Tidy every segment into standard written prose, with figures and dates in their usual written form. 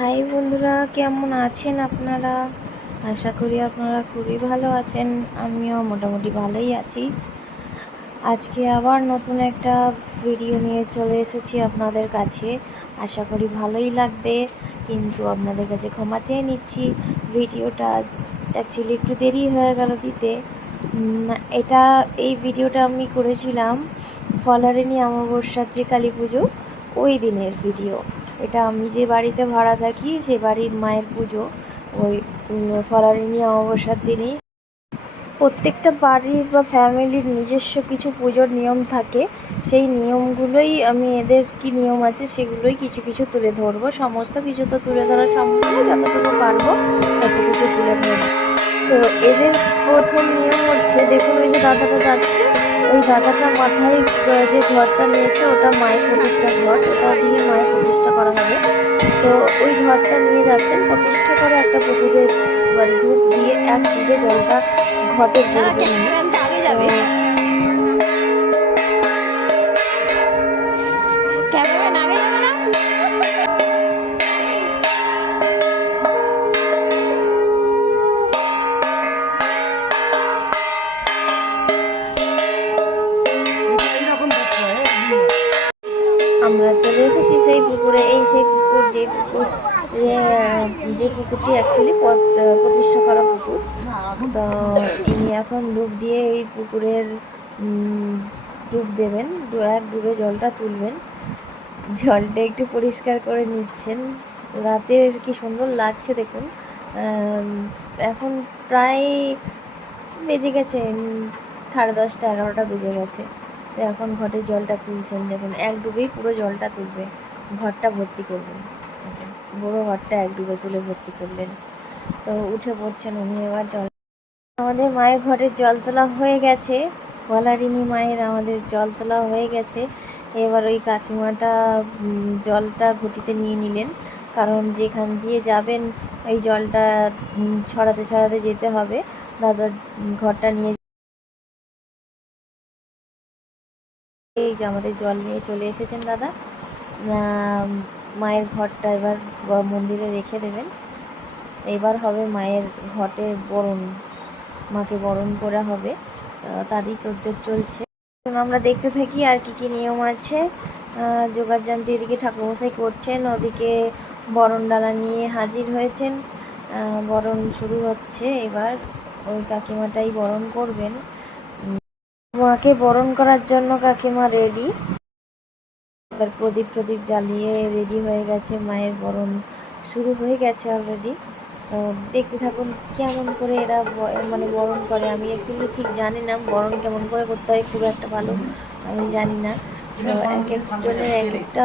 High বন্ধুরা, কেমন আছেন আপনারা? আশা করি আপনারা খুবই ভালো আছেন। আমিও মোটামুটি ভালোই আছি। আজকে আবার নতুন একটা ভিডিও নিয়ে চলে এসেছি আপনাদের কাছে। আশা করি ভালোই লাগবে, কিন্তু আপনাদের কাছে ক্ষমা চেয়ে নিচ্ছি। ভিডিওটা অ্যাকচুয়ালি একটু দেরি হয়ে গেল দিতে। এই ভিডিওটা আমি করেছিলাম ফলারিনী অমাবস্যার যে কালী পুজো, ওই দিনের ভিডিও। এটা আমি যে বাড়িতে ভাড়া থাকি সে বাড়ির মায়ের পুজো ওই ফলারিনী অমাবস্যার দিনই। প্রত্যেকটা বাড়ির বা ফ্যামিলির নিজস্ব কিছু পুজোর নিয়ম থাকে। সেই নিয়মগুলোই আমি, এদের কি নিয়ম আছে সেগুলোই কিছু কিছু তুলে ধরবো। সমস্ত কিছু তো তুলে ধরা সম্ভব নয়, যতটুকু পারবো ততটুকু তুলে ধরবো। তো এদের প্রথম নিয়ম হচ্ছে, দেখুন ওই যে দাদাটা যাচ্ছে, ওই দাদাটা মাথায় যে ঘরটা নিয়েছে ওটা মায়ের প্রতিষ্ঠা ঘর, ওটা দিয়ে মায়ের প্রতিষ্ঠা করা হবে। তো ওই ঘরটা নিয়ে যাচ্ছেন, প্রতিষ্ঠা করে একটা পুকুরে ধূপ দিয়ে এক ডুবে জলটা ঘটে পড়বে। আমরা চলে এসেছি সেই পুকুরে। সেই পুকুর, যে পুকুরটি অ্যাকচুয়ালি প্রতিষ্ঠা করা পুকুর। তো ইনি এখন ডুব দিয়ে এই পুকুরের ডুব দেবেন, এক ডুবে জলটা তুলবেন। জলটা একটু পরিষ্কার করে নিচ্ছেন। রাতের কি সুন্দর লাগছে দেখুন। এখন প্রায় বেজে গেছে 10:30, 11টা বেজে গেছে। তো এখন ঘটের জলটা তুলছেন, দেখুন এক ডুবেই পুরো জলটা তুলবে, ঘরটা ভর্তি করবেন। বড় ঘরটা এক ডুবে তুলে ভর্তি করলেন। তো উঠে পড়ছেন উনি এবার জল। আমাদের মায়ের ঘরের জল তোলা হয়ে গেছে, ফলারিনী মায়ের আমাদের জল তোলা হয়ে গেছে। এবার ওই কাকিমাটা জলটা ঘটিতে নিয়ে নিলেন, কারণ যেখান দিয়ে যাবেন ওই জলটা ছড়াতে ছড়াতে যেতে হবে। দাদা ঘরটা নিয়ে, এই যে আমাদের জল নিয়ে চলে এসেছেন দাদা। মায়ের ঘরটা এবার মন্দিরে রেখে দেবেন। এবার হবে মায়ের ঘটের বরণ, মাকে বরণ করা হবে, তারই তোড়জোড় চলছে। আমরা দেখতে থাকি আর কি কি নিয়ম আছে। যোগাযান্তি এদিকে ঠাকুরমশাই করছেন, ওদিকে বরণ ডালা নিয়ে হাজির হয়েছেন। বরণ শুরু হচ্ছে, এবার ওই কাকিমাটাই বরণ করবেন। মাকে বরণ করার জন্য কাকিমা রেডি। এবার প্রদীপ জ্বালিয়ে রেডি হয়ে গেছে, মায়ের বরণ শুরু হয়ে গেছে অলরেডি। তো দেখতে থাকুন কেমন করে এরা মানে বরণ করে। আমি অ্যাকচুয়ালি ঠিক জানি না বরণ কেমন করে করতে হয়, খুব একটা ভালো আমি জানি না। তো এক একজনের এক একটা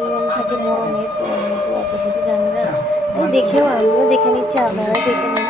নিয়ম থাকে বরণের, তো আমি তো অত কিছু জানি না। আমিও দেখে নিচ্ছি, আপনারাও দেখে নিন।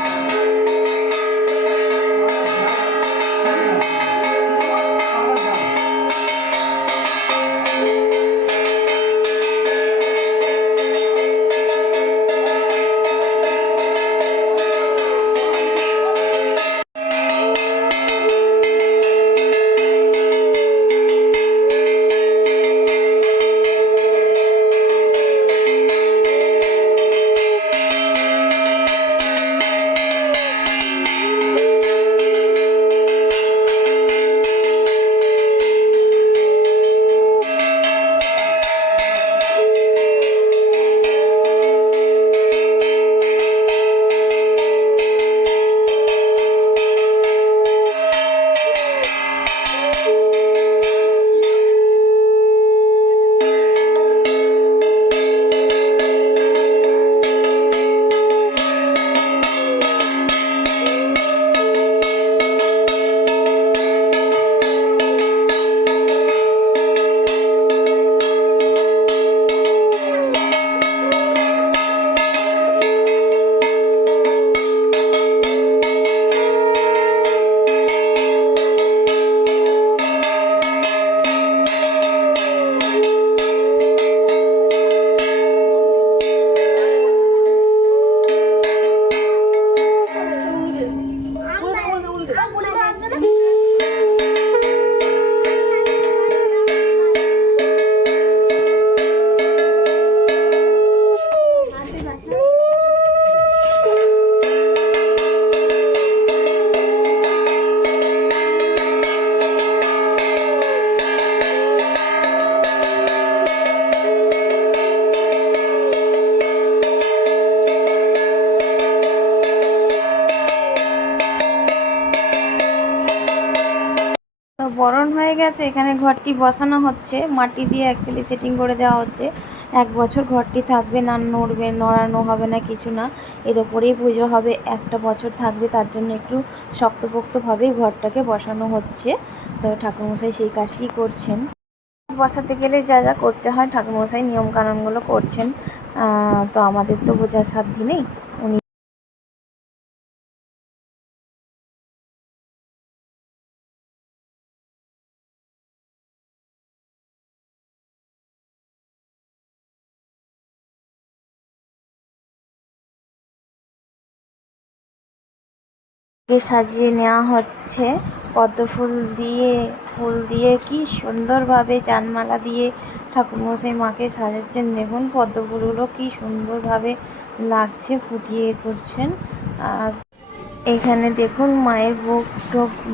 গেছে, এখানে ঘরটি বসানো হচ্ছে, মাটি দিয়ে অ্যাকচুয়ালি সেটিং করে দেওয়া হচ্ছে। 1 বছর ঘরটি থাকবে, না নড়বে, নড়ানো হবে না, কিছু না, এর ওপরেই পুজো হবে, 1টা বছর থাকবে। তার জন্য একটু শক্তপোক্তভাবেই ঘরটাকে বসানো হচ্ছে। তো ঠাকুরমশাই সেই কাজটি করছেন। বসাতে গেলে যা যা করতে হয় ঠাকুরমশাই নিয়মকানুনগুলো করছেন। তো আমাদের তো বোঝার সাধ্য নেই, উনি সাজিয়ে নেওয়া হচ্ছে পদ্ম ফুল দিয়ে, ফুল দিয়ে কি সুন্দরভাবে জানমালা দিয়ে ঠাকুরমশাই মাকে সাজাচ্ছেন। দেখুন পদ্ম ফুলগুলো কি সুন্দরভাবে লাগছে, ফুটিয়ে করছেন। আর এখানে দেখুন মায়ের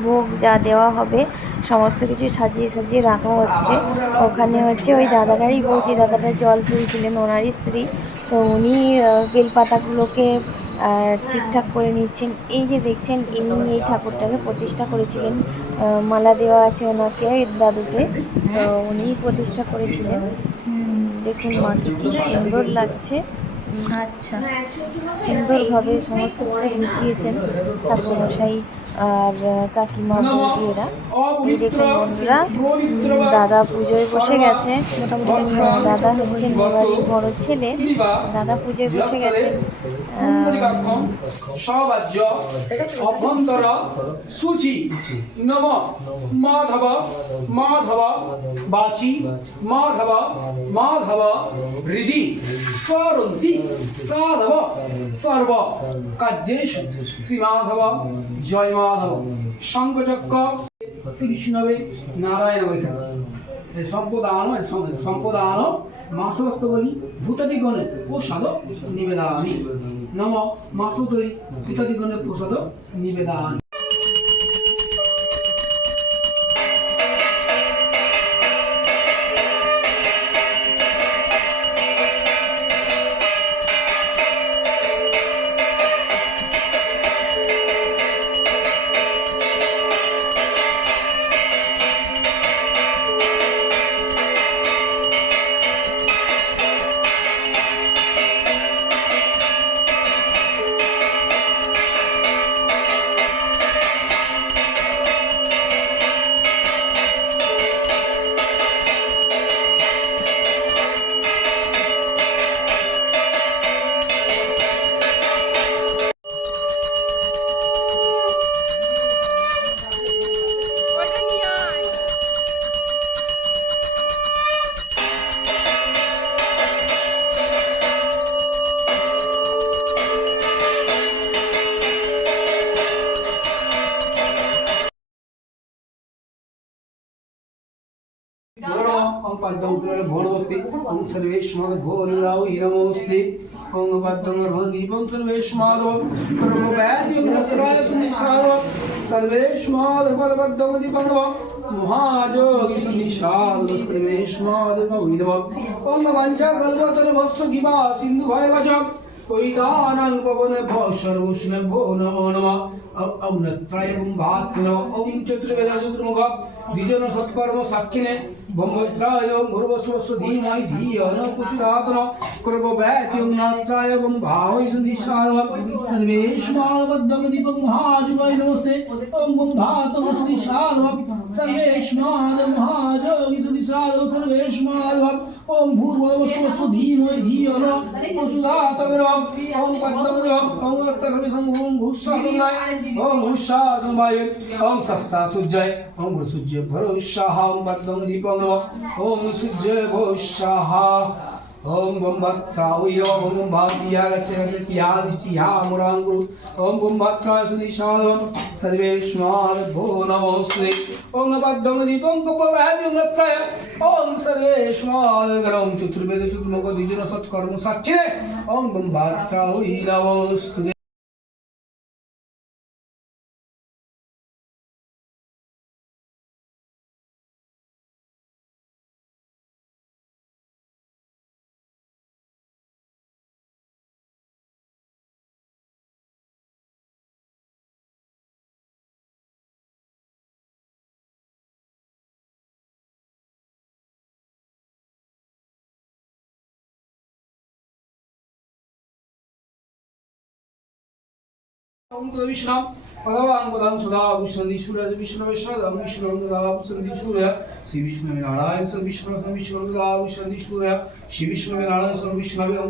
ভোগ যা দেওয়া হবে সমস্ত কিছু সাজিয়ে সাজিয়ে রাখা হচ্ছে। ওখানে হচ্ছে ওই দাদাটারই বউ, যে দাদাটা জল তুলছিলেন ওনারই স্ত্রী, তো উনি বেলপাতাগুলোকে ঠিকঠাক করে নিচ্ছেন। এই যে দেখছেন, ইনি এই ঠাকুরটাকে প্রতিষ্ঠা করেছিলেন। মালা দেওয়া আছে ওনাকে, দাদুকে, তো উনিই প্রতিষ্ঠা করেছিলেন। দেখুন মাকে কি সুন্দর লাগছে। আচ্ছা, সুন্দরভাবে সমস্ত কিছু গুছিয়েছেন ঠাকুরমশাই আর কাকিমা বৌদিয়েরা। এই দেখুন বন্ধুরা, দাদা পুজোয় বসে গেছে। মোটামুটি দাদা হচ্ছেন এবারের বড় ছেলে, দাদা পুজোয় বসে গেছেন। সবাজ্য অভ্যন্তর সূচি নম মাধব মাধব বাচি মাধব মাধব হৃদি সরন্তি সাধব সর্ব কার্যেষু শ্রীমাধব জয় মাধব শঙ্খচক্র শ্রীকৃষ্ণবে নারায়ণ সম্পদান মাসভক্তবলী ভূতাদিগণে প্রসাদ নিবেদানি নম মাসুতরি ভূতাদিগণে প্রসাদ নিবেদানি। भोनोस्ति सर्वेश्वरभोनराविरमोस्ति ओंगपाद्यं सर्वेश्वरादो कर्मव्याधियोगराय सुनिशादो सर्वेश्वरबलबद्धमदिपन्नव महाजोगि सुनिशादो सर्वेश्वरभविदव ओंगवंचकल्पतरुभस्व गिवा सिन्धुभयवच पैतानां पवन सर्वोष्ण भो नमो नमः ओम नत्रयं भात्नो ओम चतुर्वेद चतुर्मुख द्विजन सत्कर्म साक्षिणे ब्रह्मोत्राय भूर्वस्वस्य धीमहि धियो न प्रचोदयात् कर्मव्याधिं नात्राय भावै सन्दिशाय सर्वेश्वरबद्धमदिपं महाजुगाय नमस्ते ओम भातम सन्दिशाय सर्वेश्वर महाजोगि सन्दिशाय सर्वेश्वर ओम भूर्वस्वस्य धीमहि धियो न प्रचोदयात् ओम पद्मदेव ओम रक्तकर्मसं ओम भूषासनाय ओम भूषासनाय ओम सस्सा सुजय ओम सूर्य भरोषाः ओम पद्मदीपं ओम सूर्य भरोषाः ओम ब्रह्मत्राय ओम भातिया गच्छया दिष्टिया मुरांगु ओम ब्रह्मत्रा सुनिशाय सर्वेश्वर भो नमोस्ते ओम पद्मदीपं कपवाद्यं रत्राय ओम सर्वेश्वर गरम चतुर्वेद चतुर्मुख द्विजन सत्कर्म साक्षिणे ओम ब्रह्मत्राय नमोस्ते। ओम तद्विष्णु भगवान पदं सदा विष्णु सूर्य विष्णु सदा विष्णु सदा विष्णु सूर्य श्री विष्णु नारायण श्री विष्णु सदा विष्णु सूर्य श्री विष्णु नारायण श्री विष्णु सदा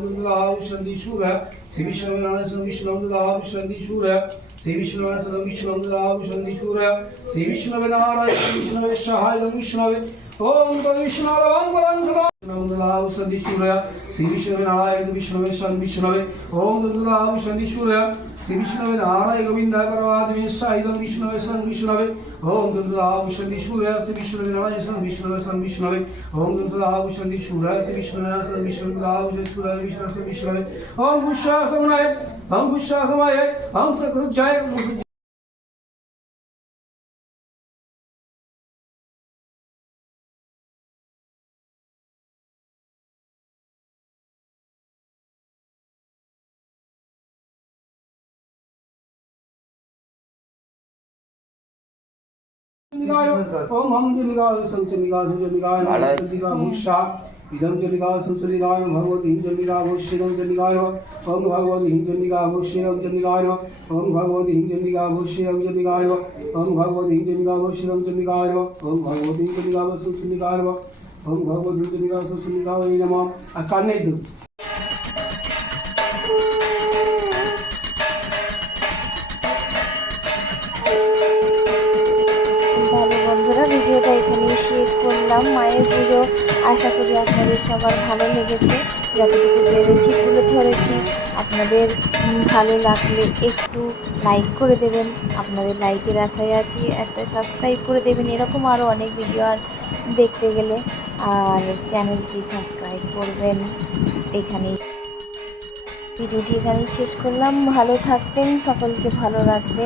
विष्णु सूर्य श्री विष्णु नारायण श्री विष्णु सदा विष्णु सूर्य श्री विष्णु नारायण श्री विष्णु सदा विष्णु सूर्य श्री विष्णु नारायण श्री विष्णु सहाय विष्णु ओम तद्विष्णु भगवान पदं सदा विष्णु सूर्य श्री विष्णु नारायण विष्णु विष्णु ओम तद्विष्णु विष्णु सूर्य श्री विष्णु नारायण गोविंद परमात्मे साइदं विष्णु विष्णु ओम तद्विष्णु विष्णु सूर्य श्री विष्णु नारायण विष्णु विष्णु ओम तद्विष्णु विष्णु सूर्य श्री विष्णु नारायण विष्णु सूर्य विष्णु विष्णु ओम भुषासनाय ओम भुषासनाय ओम सत्सजाय ओम हम जनिगाय संचनिगाय जनिगाय जनिगा भुषा इदं जनिगाय संचनिगाय भगवती जनिगा भुषिदं जनिगाय ओम भगवती जनिगा भुषिदं जनिगाय ओम भगवती जनिगा भुषिदं जनिगाय ओम भगवती जनिगा भुषिदं जनिगाय ओम भगवती जनिगा संचनिगाय ओम भगवती जनिगा संचनिगाय नमः अकानेदु ভালো বন্ধুরা, ভিডিওটা এখানেই শেষ করলাম। মায়ের পুজো আশা করি আপনাদের সবার ভালো লেগেছে, যতটুকু পেরেছি তুলে ধরেছি। আপনাদের ভালো লাগলে একটু লাইক করে দেবেন, আপনাদের লাইকের আশায় আছি। একটা সাবস্ক্রাইব করে দেবেন, এরকম আরও অনেক ভিডিও দেখতে গেলে। আর চ্যানেলটি সাবস্ক্রাইব করবেন। এখানেই ভিডিওটি এখানেই শেষ করলাম। ভালো থাকবেন, সকলকে ভালো রাখবেন।